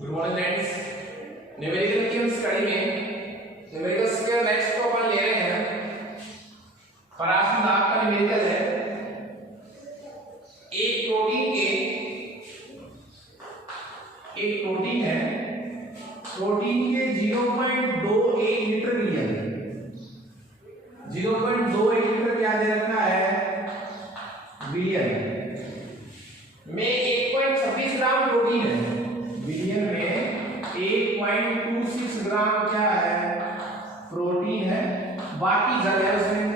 Good morning friends. Numerical की हम study में न्यूमेरिकल्स के नेक्स्ट को अपन ले रहे हैं। पराश्रम दाब का न्यूमेरिकल है। एक प्रोटीन है, प्रोटीन के 0.21 लीटर लिया है। 0.21 लीटर क्या दे रखा है? बिलियन में 1.26 ग्राम प्रोटीन है। बिलियन में 1.26 ग्राम क्या है? प्रोटीन है। बाकी जल है उसमें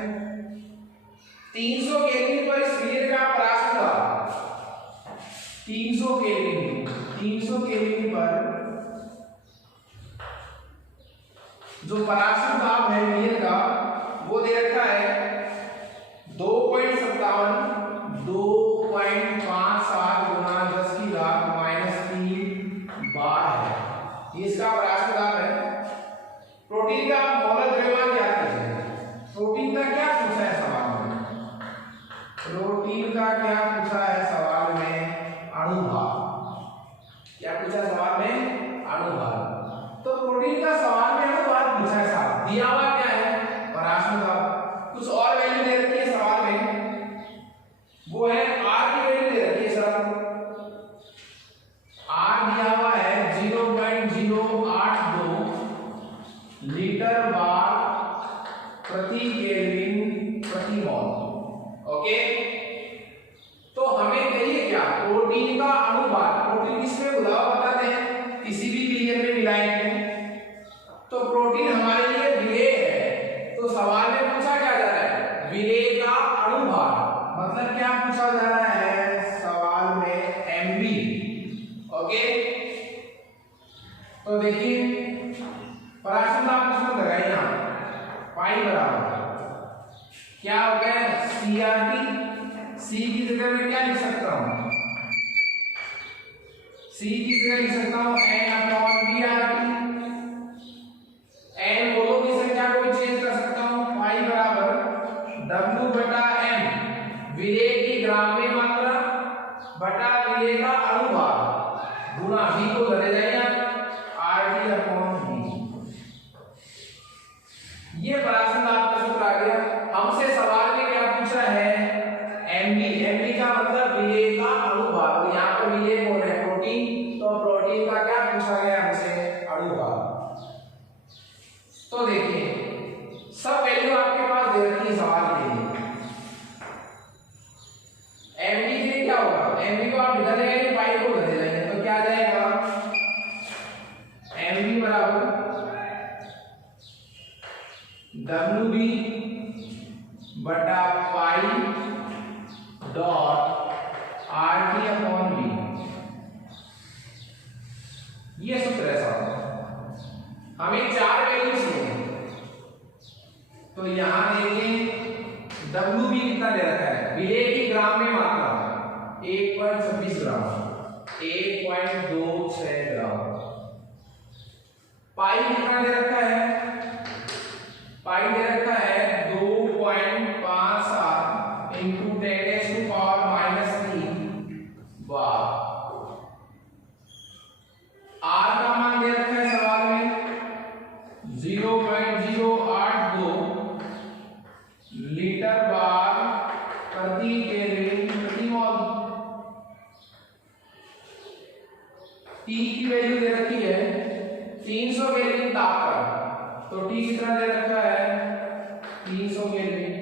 300 केल्विन पर इस बिलियन का पराश्रम दाब 300 केल्विन पर जो पराश्रम दाब है बिलियन का वो दे रखा है 2.57 गुना 10⁻³ बार है। ये इसका पराश्रम दाब है। प्रोटीन का मोलर द्रव्यमान ज्ञात कीजिए। प्रोटीन का क्या पूछा है सवाल में? प्रोटीन का क्या पूछा है सवाल में? अणुभार। क्या पूछा है सवाल में? अणुभार। तो प्रोटीन का सवाल में अणुभार पूछा है साहब। दिया हुआ क्या है? पराश्रम दाब। कुछ और वैल्यू दे रखी है सवाल में, वो है आर की वैल्यू दे रखी है सर। आर दिया हुआ है 0.082 लीटर बार प्रति केल्विन प्रति मोल। ओके, तो हमें चाहिए क्या? प्रोटीन का अणुभार। प्रोटीन किसमें मिला हुआ बताते हैं? किसी भी बिलियन में मिलाएंगे तो प्रोटीन हमारे लिए विलेय है। तो सवाल में पूछा क्या जा रहा है? विलेय का अणुभार। मतलब क्या पूछा जा रहा है सवाल में? एमबी। ओके, तो देखिए पराश्रम दाब प्रश्न लगाइए यहां। पाई बराबर क्या हो गया? सीआरटी। सी की जगह में क्या लिख सकता हूं? सी की जगह लिख सकता हूं N/VRT। n बोलो की संख्या को चेंज कर सकता हूं। पाई बराबर W/m विलेय की ग्राम में मात्रा बटा विलेय का अणुभार गुणा v को धरे जाइए RT/v। ये पराश्रम दाब का सूत्र आ गया। हमसे सवाल में क्या पूछा है? एमबी। एमबी का मतलब विलेय का अणुभार। तो यहां पर विलेय कौन है? प्रोटीन। तो प्रोटीन का क्या पूछा गया हमसे? अणुभार। तो देखिए सब वैल्यू आपके पास दे रखी है सवाल के लिए। एमबी के लिए क्या होगा? एमबी को आप इधर ले जाएंगे, पाई को उधर ले जाएंगे, तो क्या आ जाएगा? एमबी बराबर WB बटा पाई डॉट RT/V। ये सूत्र है साहब। हमें 4 वैल्यू चाहिए। तो यहां देखिए WB कितना दे रखा है? विलेय की ग्राम में मात्रा 1.26 ग्राम, 1.26 ग्राम। पाई कितना दे रखा है? पाई दे रखा है 2.57 into 10⁻³ बार। आर का मान दे रखा है सवाल में 0.082 लीटर बार प्रति केल्विन प्रति मोल। टी की वैल्यू दे रखी है 300 केल्विन तापमान। तो टी कितना दे रखा है? 300 केल्विन।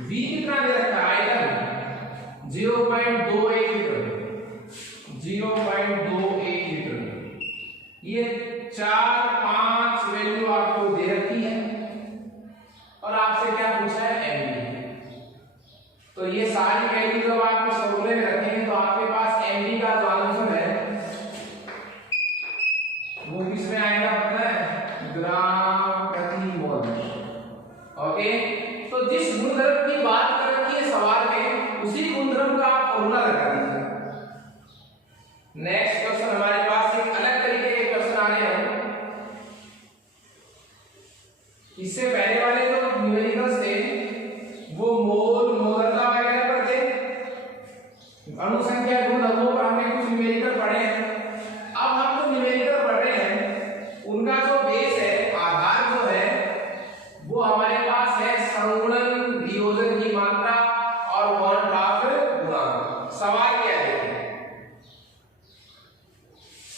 वी कितना दे रखा है? आयतन 0.21 लीटर। 0.21 लीटर। ये 4-5 वैल्यू आपको दे रखी है और आपसे क्या पूछा है? एमबी। तो ये सारी वैल्यू जब आपके फॉर्मूले में रखेंगे तो आपके पास एमबी का जो आंसर है वो किसमें आएगा पता है? ग्राम प्रति मोल। ओके, तो जिस गुणधर्म की बात कर रखी है सवाल में उसी गुणधर्म का आप फॉर्मूला लगा दीजिए। नेक्स्ट क्वेश्चन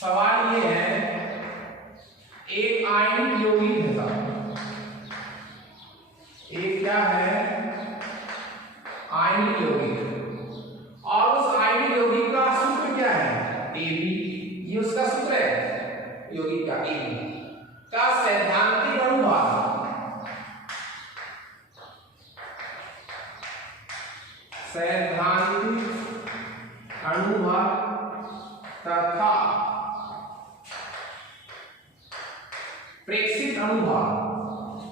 सवाल ये है, एक आयनिक यौगिक है साहब, एक क्या है आयनिक यौगिक, और उस आयनिक यौगिक का सूत्र क्या है AB, ये उसका सूत्र है यौगिक का AB का सैद्धांतिक अनुभाग, सैद्धांतिक अनुभाग तथा प्रेक्षित अनुभाग,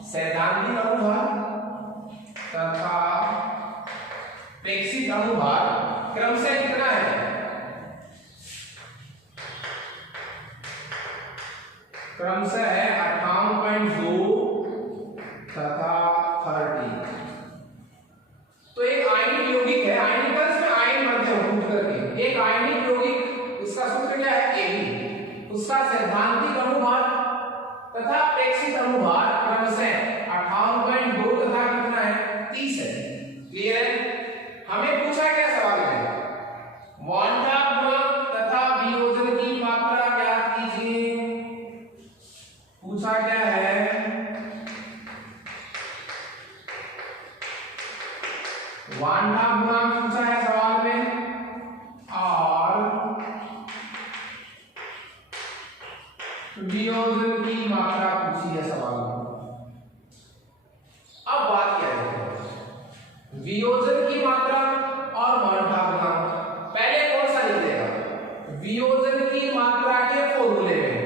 सैद्धांतिक अनुभाग तथा प्रेक्षित अनुभाग क्रमशः कितना है, क्रमशः है 58.2 तथा 30। तो एक आयनिक यौगिक है, आयनिक का इसमें आयन बनते हैं फूट करके, एक आयनिक यौगिक, उसका सूत्र क्या है AB, उसका सैद्धांतिक अनुभाग तथा प्रेक्षित अनुभाग क्रमशः 58.2 तथा कितना है 30 है। क्लियर है? हमें पूछा क्या सवाल में, वांटा गुणांक तथा वियोजन की मात्रा ज्ञात कीजिए, पूछा क्या है, वांटा गुणांक पूछा है सवाल में, और वियोजन की मात्रा पूछी है सवाल में। अब बात क्या है, वियोजन की मात्रा और वांटा गुणांक, पहले कौन सा लिखेगा, वियोजन की मात्रा के फॉर्मूले में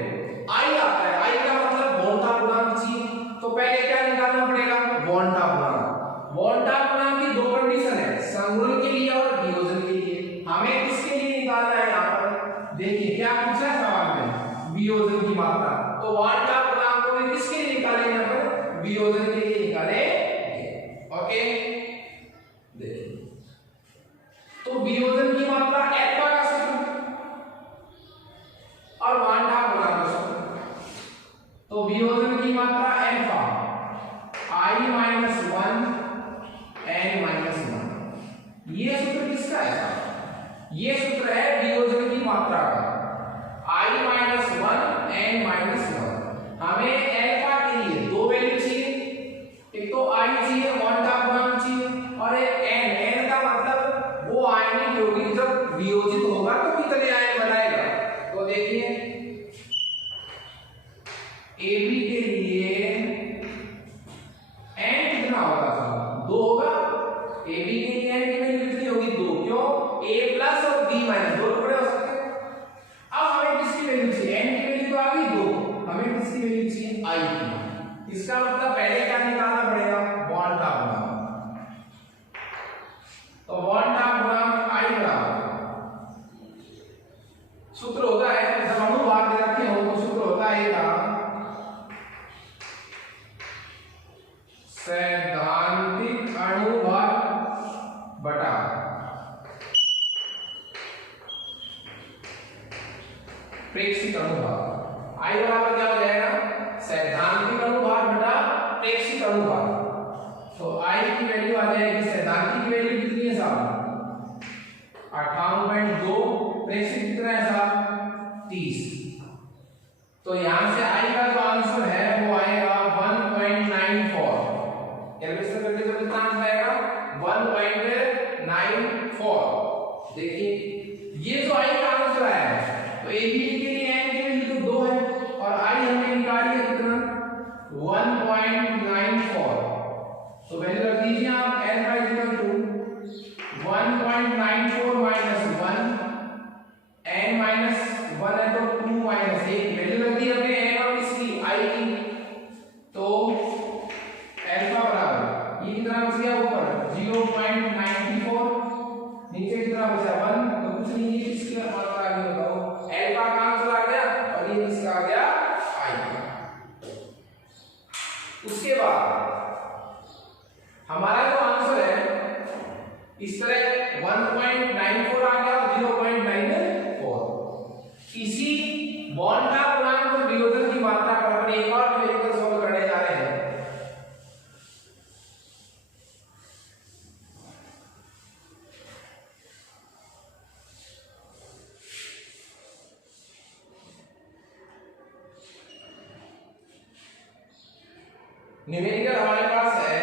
आई आता है, आई का मतलब वांटा गुणांक चाहिए, तो पहले क्या निकालना पड़ेगा वांटा गुणांक। वांटा गुणांक की दो कंडीशन है, संगुण के लिए और वियोजन के लिए। हमें किसके लिए निकालना है, यहाँ पर देखिए क्या पूछा है सवाल में, वियोजन की मात्रा, तो वांटा गुणांक को किसके लिए निकाले, यहाँ पर वियोजन के लिए निकाले। ओके देखिए, तो वियोजन की मात्रा अल्फा का सूत्र और वांटा गुणांक का सूत्र, तो वियोजन की मात्रा अल्फा I -1 n -1, ये सूत्र किसका है, ये सूत्र है वियोजन की मात्रा का, I -1 n -1। हमें अल्फा के लिए दो वैल्यू चाहिए, एक तो I चाहिए, वांटा गुणांक चाहिए, और एक n का मतलब वो आयनिक यौगिक जब वियोजित होगा तो कितने आयन बनाएगा। तो देखिए AB के लिए n कितना होगा, 2 होगा, AB के लिए n की वैल्यू कितनी होगी 2, क्यों A प्लस और B माइनस दोनों बड़े हो सकते हैं। अब हमें किसकी वैल्यू चाहिए, n की वैल्यू तो आ गई 2, हमें किसकी वैल्यू चाहिए I की, इसका मतलब पहले क्या निकालना पड़ेगा वांटा गुणांक, तो वांटा गुणांक I बराबर सूत्र होता है, जब अनुभाग दे रखे हो तो सूत्र होता है का सैद्धांतिक अनुभाग बटा प्रेक्षित अनुभाग। आई बराबर क्या हो जाएगा, सैद्धांतिक अनुभाग बटा प्रेक्षित अनुभाग। तो आई की वैल्यू आ जाएगी, सैद्धांतिक की वैल्यू कितनी है साहब 58.2, प्रेक्षित कितना है साहब 30। तो यहां से आई का जो आंसर है वो आएगा 1.94, कैलकुलेशन करके तो कितना आंसर आएगा 1.94। देखिए ये जो आई का आंसर है, तो AB के लिए n की वैल्यू तो 2 है और I हमने निकाली है कितना 1.94, तो वैल्यू रख दीजिए आप, n = 1.94 माइनस 1, n माइनस 1 है तो 2 माइनस 1, वैल्यू रख दी हमने n और इसकी I की, तो अल्फा बराबर ये कितना बच गया ऊपर 0.94, नीचे कितना बचा 1, तो कुछ नहीं, ये किसकी मात्रा आ गई बताओ, अल्फा का आंसर आ गया और ये किसका आ गया I का। उसके बाद हमारा जो आंसर है इस तरह 1.94 आ गया और 0.94, इसी वांटा गुणांक और वियोजन की मात्रा पर अपन एक और न्यूमेरिकल सॉल्व करने जा रहे हैं। न्यूमेरिकल हमारे पास है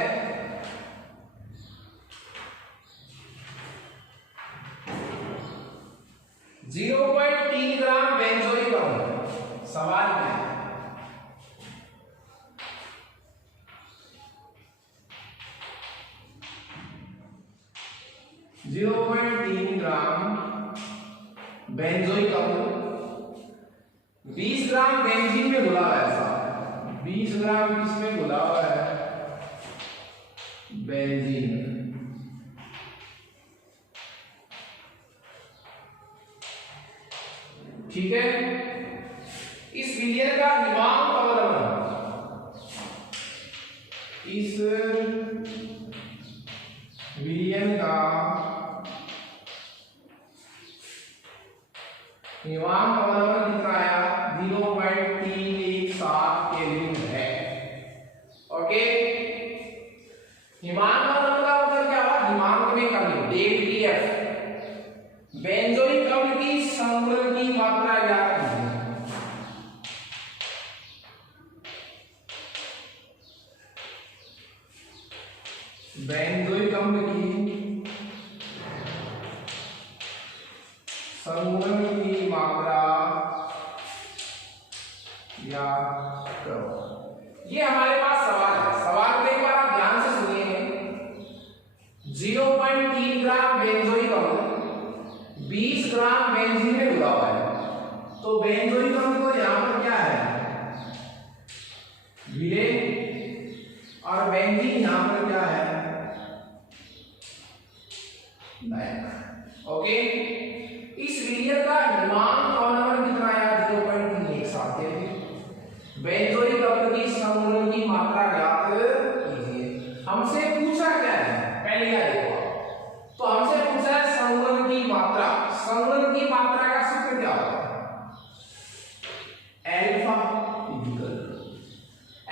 0.3 ग्राम बेंजोइक अम्ल। सवाल क्या है? जीरो पॉइंट 3 ग्राम बेंजोइक अम्ल 20 ग्राम बेंजीन में घुला हुआ है। साहब 20 ग्राम किसमें घुला हुआ है? बेंजीन। ठीक है, इस विलयन का हिमांक अवलंबन, इस विलयन का हिमांक अवलंबन कितना आया? 0.317 केल्विन है। ओके, हिमांक अवलंबन का मतलब क्या हुआ? हिमांक में कमी, डेल्टा बेंजोइक अम्ल की संवरण की मात्रा ज्ञात कीजिए। बेंजोइक अम्ल की संवरण की मात्रा ज्ञात करो। ये हमारे पास सवाल है। सवाल को एक बार आप ध्यान से सुनिए। 0.3 ग्राम बेंजोइक अम्ल 20 ग्राम बेंजीन में घुला हुआ है। तो बेंजोइक अम्ल को यहां पर क्या है? विलेन, और बेंजीन यहां पर क्या है? ओके, इस विलयन का हिमांक अवलंबन कितना आया? 0.317 केल्विन। बेंजोइक अम्ल की संवरण की मात्रा ज्ञात कीजिए। हमसे पूछा क्या है? पहले क्या देखो, तो हमसे पूछा है संवरण की मात्रा। संवरण की मात्रा का सूत्र क्या होता है? अल्फा इक्वल,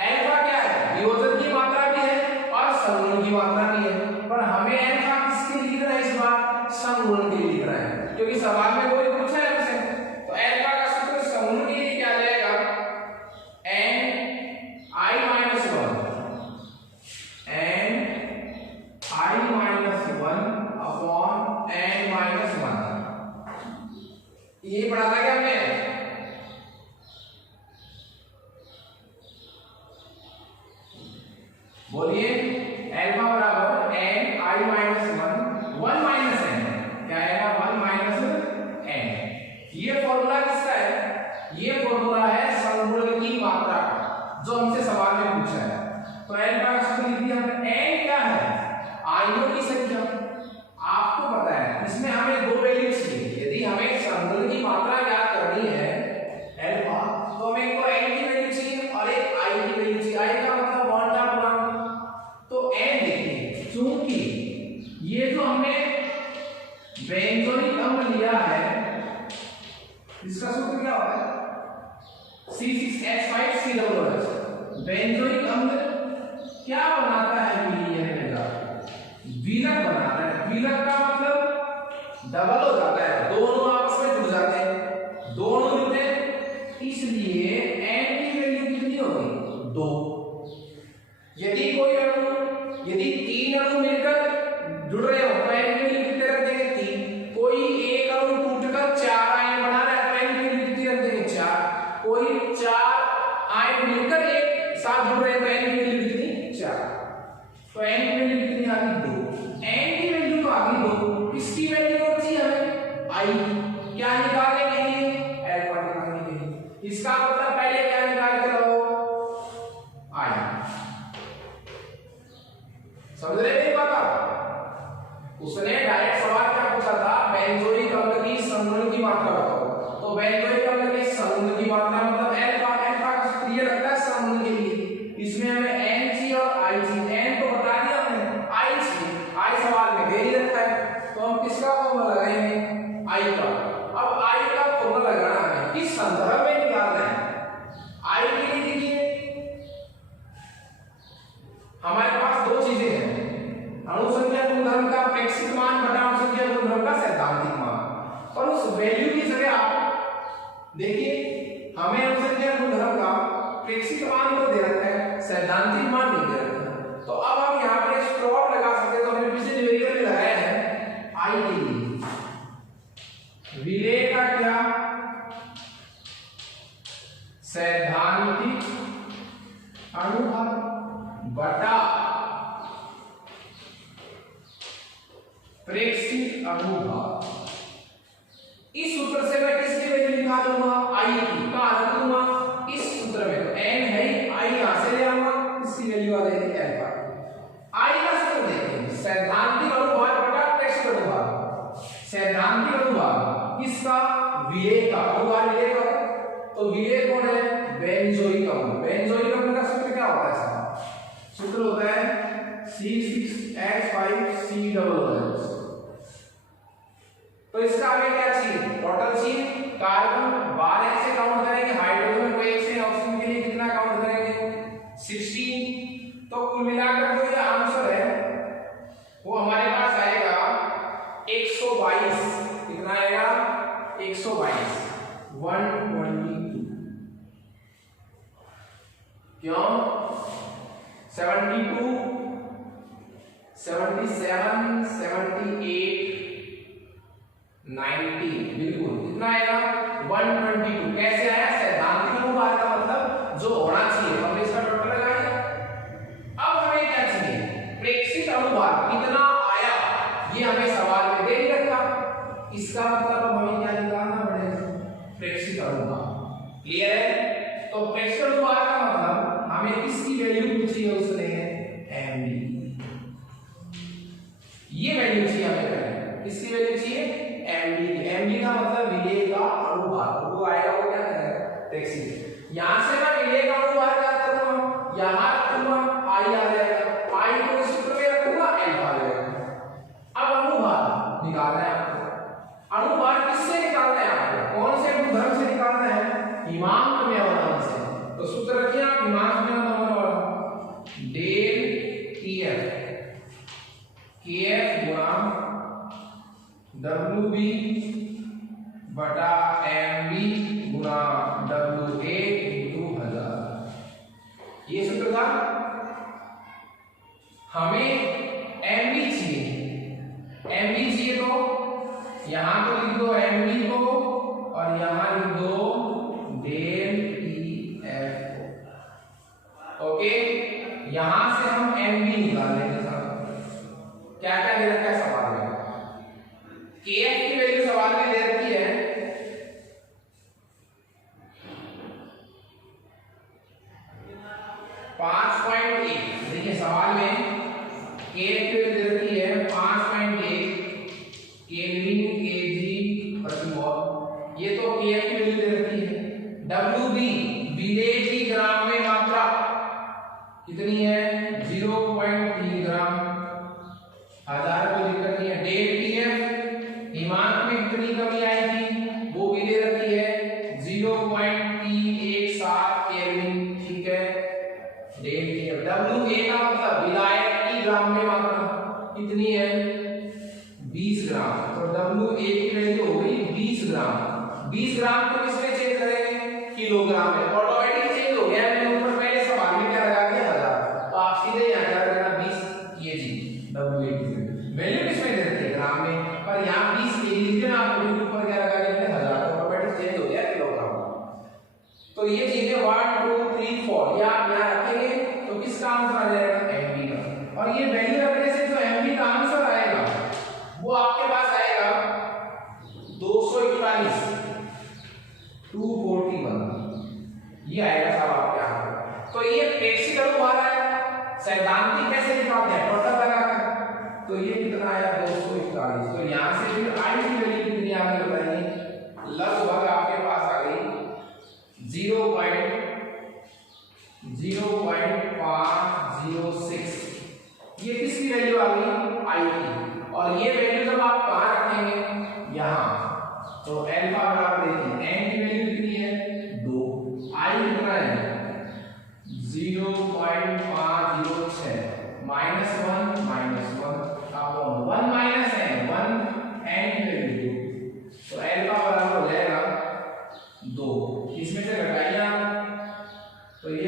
अल्फा क्या है? वियोजन की मात्रा भी है और संवरण की मात्रा भी है, पर हमें अल्फा किसके लिए लिख रहा है? इस बार संवरण के लिए लिख रहा है, क्योंकि सवाल में कोई पूछा है हमसे। तो अल्फा का सूत्र संवरण के लिए क्या जाएगा? ये पढ़ा था क्या हमने? बोलिए, अल्फा बराबर n i minus 1 minus n, क्या आएगा? 1 माइनस n। ये फॉर्मूला किसका है? ये फॉर्मूला है संवरण की मात्रा का, जो हमसे सवाल में पूछा है। तो अल्फा का सूत्र लिख दिया हमने। n क्या है? आयनों की संख्या। आपको पता है इसमें हमें दो वैल्यू चाहिए। यदि हमें संवरण की मात्रा ज्ञात करनी है अल्फा, तो हमें एक n की वैल्यू चाहिए और एक i की वैल्यू चाहिए। i का मतलब क्वांटा गुणांक। तो n देखिए, चूंकि ये जो हमने बेंजोइक अम्ल लिया है, इसका सूत्र क्या होता है? C6H5COOH। बेंजोइक अम्ल क्या बनाता है? विलयन में जाकर विलक बनाता है। विलक का मतलब डबल हो जाता है, दोनों आपस में जुड़ जाते हैं, दोनों जुड़ते हैं, इसलिए n की वैल्यू कितनी होगी? 2। यदि कोई अणु, यदि 3 अणु मिलकर जुड़ रहे हो तो n की वैल्यू कितने रख देंगे? 3। कोई एक अणु टूटकर 4 आयन बना रहा है तो n की वैल्यू कितनी रख देंगे? 4। कोई 4 आयन मिलकर एक साथ जुड़ रहे हैं तो n की वैल्यू कितनी? 4। तो n की वैल्यू कितनी आ गई? 2। n की वैल्यू तो आ गई 2, किसकी वैल्यू और चाहिए हमें? i। क्या निकालने के लिए? अल्फा निकालने के लिए। इसका मतलब पहले क्या निकाल के रहो? i। समझ रहे मेरी बात? उसने डायरेक्ट सवाल क्या पूछा था? बेंजोइक अम्ल की संवरण की मात्रा बताओ। तो बेंजोइक अम्ल की संवरण की मात्रा मतलब अल्फा। अल्फा का सूत्र ये लगता है संवरण के लिए। इसमें हमें n चाहिए और i चाहिए। n तो बता दिया हमने, i चाहिए। i सवाल में दे ही रखा है, तो हम किसका फॉर्मूला लगाएंगे? i का। अब i का फॉर्मूला लगाना है, किस संदर्भ में निकालना है? i के लिए देखिए, हमारे पास दो चीजें हैं, अणु संख्या गुणधर्म का अपेक्षित मान बटा अणु संख्या गुणधर्म का सैद्धांतिक मान। और उस वैल्यू की जगह आप देखिए, हमें अणु संख्या गुणधर्म का प्रेक्षित मान तो दे रखा है, सैद्धांतिक मान नहीं दे रखा है। तो अब हम यहाँ पे स्टॉप लगा सकते हैं। तो हमने पिछले न्यूमेरिकल में लगाया है आई के लिए विलेय का क्या सैद्धांतिक अनुभाग बटा प्रेक्षित अनुभाग। इस सूत्र से मैं किसकी वैल्यू निकाल दूंगा, आई की का रख दूंगा इस सूत्र में। तो n है आई यहां से ले आऊंगा, इसकी वैल्यू आ जाएगी अल्फा। आई का सूत्र देखें, सैद्धांतिक अनुभाग बटा प्रेक्षित अनुभाग। सैद्धांतिक अनुभाग इसका विलेय का अनुभाग विलेय का, तो विलेय कौन है, बेंजोइक अम्ल। बेंजोइक अम्ल का सूत्र क्या होता है, इसका सूत्र होता है C6H5COOH। तो इसका हमें क्या चाहिए, टोटल चाहिए। कार्बन 12 से काउंट करेंगे, हाइड्रोजन को 1 से, ऑक्सीजन के लिए कितना काउंट करेंगे 16। तो कुल मिलाकर जो ये आंसर है वो हमारे पास आएगा 122। कितना आएगा 122 122। क्यों 72 77 78 90 बिल्कुल कितना आएगा 122। कैसे आया, सैद्धांतिक अनुभाग का मतलब जो होना चाहिए, हमने इसका टोटल लगाया। अब हमें क्या चाहिए, प्रेक्षित अनुभाग कितना आया, ये हमें सवाल में दे रखा। इसका मतलब अब हमें क्या निकालना पड़ेगा, प्रेक्षित अनुभाग। क्लियर है। तो प्रेक्षित अनुभाग का मतलब हमें किसकी वैल्यू चाहिए, उसने एमडी, ये वैल्यू चाहिए हमें। किसकी वैल्यू चाहिए, एमडी। एमडी का मतलब विलेय का अनुभाग, वो आएगा वो क्या करेगा प्रेक्षित। यहां से मैं विलेय का अनुभाग क्या करूंगा, यहां रखूंगा आई आ जाएगा, आई को इस सूत्र में रखूंगा अल्फा आ जाएगा। अब अनुभाग निकालना है आपको। अनुभाग किससे निकालना है आपको, कौन से गुणधर्म से निकालना है, हिमांक में अवदान से। तो सूत्र रखिए आप हिमांक में अवदान वाला, डेल केएफ गुणा WB बटा MB गुणा WA इंटू 1000। ये सूत्र था। हमें MB चाहिए, MB चाहिए तो यहां तो लिख दो MB को और यहां लिख दो डेल TF को। ओके, यहां से हम MB निकाल लेंगे। क्या क्या दे रखा है सवाल में, KF की वैल्यू सवाल में दे रखी है 5.1। देखिए सवाल में KF की वैल्यू दे रखी है 5.1 केल्विन केजी प्रति मोल। ये तो KF की वैल्यू दे रखी है। WB विलेय की ग्राम में मात्रा कितनी है 0.3 ग्राम, 1000 को दिक्कत नहीं है। डेल TF हिमांक में कितनी कमी आएगी वो भी दे रखी है 0.317 केल्विन, ठीक है। डेल TF WA का मतलब विलायक की ग्राम में मात्रा कितनी है 20 ग्राम। तो WA की वैल्यू हो गई 20 ग्राम। 20 ग्राम को किसमें चेंज करेंगे, किलोग्राम में। ऑटोमेटिक चेंज हो गया, मैंने ऊपर पहले सवाल में क्या लगा दिया 1000, तो आप सीधे यहां क्या करना 20 kg WA की वैल्यू किसमें दे रखी है ग्राम में, पर यहां 20 kg लिखे ना, आप ऊपर क्या लगा दिया 1000, तो ऑटोमेटिक चेंज हो गया किलोग्राम। तो ये चीजें 1 2 3 4 या आप यहां रखेंगे तो किसका आंसर आ जाएगा MB का। और ये वैल्यू रखने से जो MB का आंसर आएगा वो आपके पास आएगा 241 241, ये आएगा साहब आपके आंसर। तो ये प्रेक्षित अनुभाग है, सैद्धांतिक कैसे निकालते हैं टोटल लगाकर। तो ये कितना आया 241। तो यहां से फिर आई की वैल्यू कितनी आपने बताई, लगभग आपके पास आ गई 0.0506। ये किसकी वैल्यू आ गई आई की। और ये वैल्यू जब आप कहां रखेंगे यहां, तो अल्फा बराबर देखिए n की वैल्यू कितनी है 2, आई कितना है 0.506 -1 अपॉन 1 माइनस n 1 n की वैल्यू 2, तो अल्फा बराबर हो जाएगा 2। इसमें से घटाइए आप, तो ये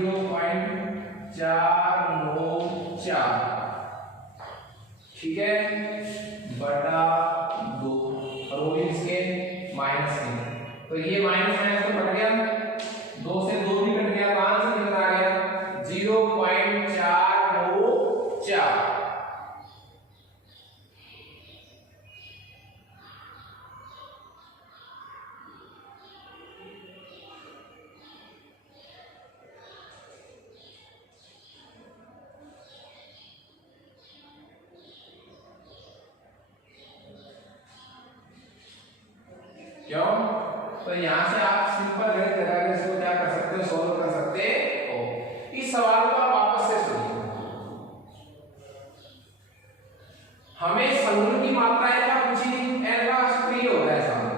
0.494, ठीक है, बटा 2, और वो भी इसके माइनस के, तो ये माइनस माइनस तो कट गया, 2 से 2 भी कट गया, तो आंसर कितना आ गया 0.494। क्यों? तो यहां से आप सिंपल गणित लगा के इसको क्या कर सकते हो, सॉल्व कर सकते हो। इस सवाल को आप वापस से सुनिए। हमें संगुण की मात्राएं क्या पूछी, n का सक्रिय होता है सामने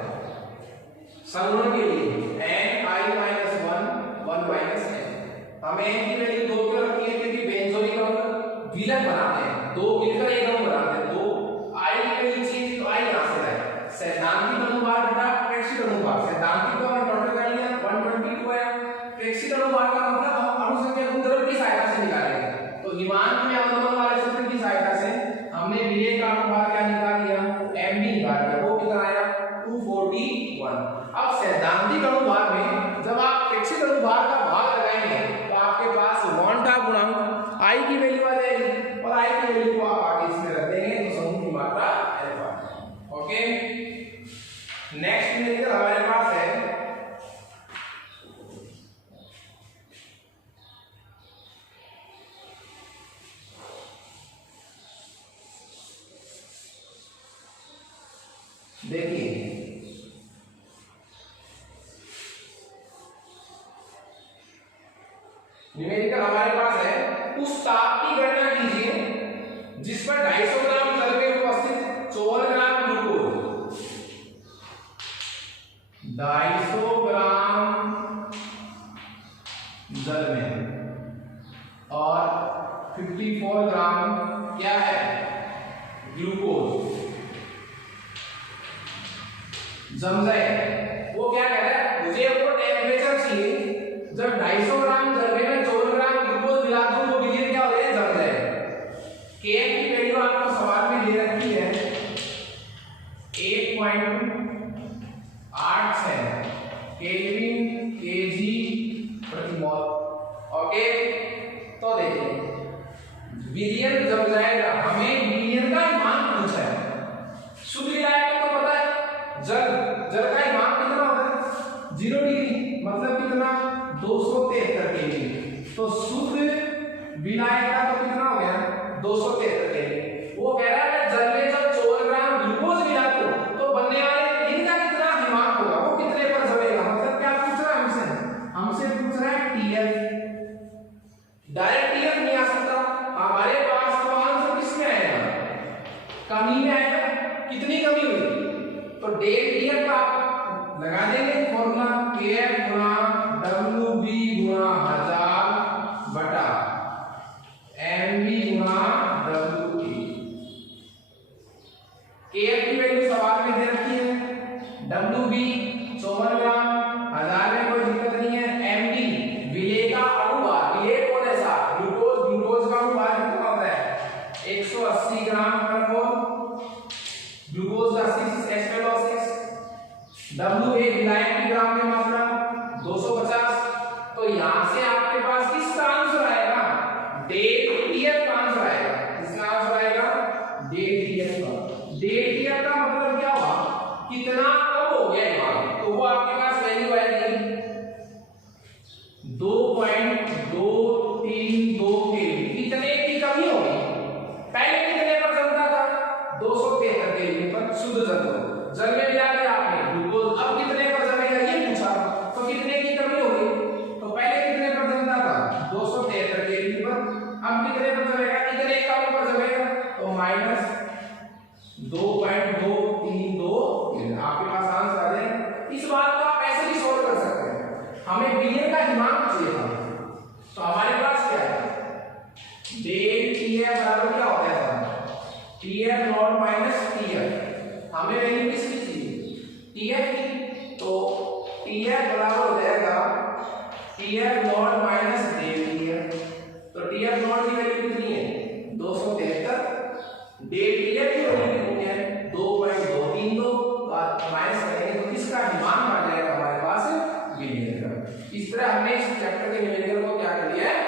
संगुण के लिए n i - 1 1 - n, हमें n की वैल्यू 2 क्यों रखी है, क्योंकि बेंजोइक अम्ल विलयन बनाते हैं, 2 मिलकर एक अम्ल बनाते हैं, 2 i की वैल्यू चेंज, तो i यहां से आए सैद्धांतिक अनुपात बटा प्रेक्षित अनुपात, सैद्धांतिक को हमने टोटल कर लिया 122 है, प्रेक्षित अनुपात का मतलब हम अणुसंख्या गुणधर्म की सहायता से निकालेंगे। तो हिमांक में अवनमन वाले सूत्र की सहायता से हमने विलेय का अनुपात क्या निकाल लिया, mb निकाल लिया, वो कितना आया 241। अब सैद्धांतिक अनुपात में जब आप प्रेक्षित अनुपात का भाग लगाएंगे तो आपके पास वांटा गुणांक i की वैल्यू आ जाएगी, और i की वैल्यू को आप आगे इसमें रख देंगे तो समूह की मात्रा अल्फा। ओके, नेक्स्ट में हमारे पास है देखिए न्यूमेरिकल हमारे पास है, उस ताप की गणना कीजिए जिस पर 250 ग्राम जल में उपस्थित 54 ग्राम ग्लूकोज, 250 ग्राम जल में और 54 ग्राम क्या है ग्लूकोज जम जाए। वो क्या कह रहा है, मुझे वो टेम्परेचर चाहिए जब 250 ग्राम जल में 54 ग्राम ग्लूकोज मिला दूं वो विलयन क्या हो जाए, जम जाए। Kf की वैल्यू आपको सवाल में दे रखी है 8.86 केल्विन केजी प्रति मोल। ओके, तो देखिए विलयन जब जाएगा, हमें विलयन का मान पूछा है, शुद्ध विलायक तो पता है, जल का मान कितना होता है 0 डिग्री, मतलब कितना 273 केल्विन, तो शुद्ध विलायक का तो कितना हो गया 273 केल्विन। वो कह रहा है जल में जब 54 ग्राम ग्लूकोज मिला तो बनने वाले इनका कितना हिमांक होगा, वो कितने पर जमेगा, मतलब क्या पूछ रहा है हमसे पूछ रहा है टीएफ। डायरेक्ट टीएफ नहीं आ सकता, हमारे पास तो आंसर किसमें आएगा, कमी में आएगा। कितनी कमी हुई, तो डेल टीएफ का लगा देंगे फॉर्मूला केएफ गुणा डब्ल्यूबी गुणा 1000 बटा एमबी गुणा डब्ल्यूटी। केएफ की वैल्यू सवाल में दे रखी है, डब्ल्यूबी 54 ग्राम, 1000 में कोई दिक्कत नहीं है, एमबी विलेय का अनुपात, विलेय कौन है साहब ग्लूकोज का अनुपात कितना होता है 180 ग्राम पर मोल, ग्लूकोज का 6 W एक विलायक की ग्राम में मात्रा 250। तो यहां से आपके पास किसका आंसर आएगा, डेल टीएफ का आंसर आएगा। इसका आंसर आएगा डेल टीएफ का। डेल टीएफ का मतलब क्या हुआ, कितना कम हो गया मान, तो वो आपके पास वैल्यू आएगी 2.232 केल्विन। कितने की कमी होगी, पहले कितने पर जमता था 273 केल्विन पर शुद्ध जल में मिला दिया आपने ग्लूकोज, अब कितने पर जमेगा ये पूछा, तो कितने की कमी होगी, तो पहले कितने पर जमता था 273 केल्विन पर, अब कितने पर जमेगा, इतने कम पर जमेगा, तो माइनस 2.232 आपके पास आंसर आ जाएगा। इस बात को आप ऐसे भी सोल्व कर सकते हैं, हमें विलयन का हिमांक चाहिए था, तो हमारे पास क्या है डेल टीएफ बराबर क्या होता है टीएफ नॉट माइनस टीएफ, हमें वैल्यू किसकी चाहिए टीएफ की, तो टीएफ बराबर हो जाएगा टीएफ नॉट माइनस डेल इसका मान बन जाएगा हमारे पास विनेगर। इस तरह हमने इस चैप्टर के विनेगर को क्या कर लिया है,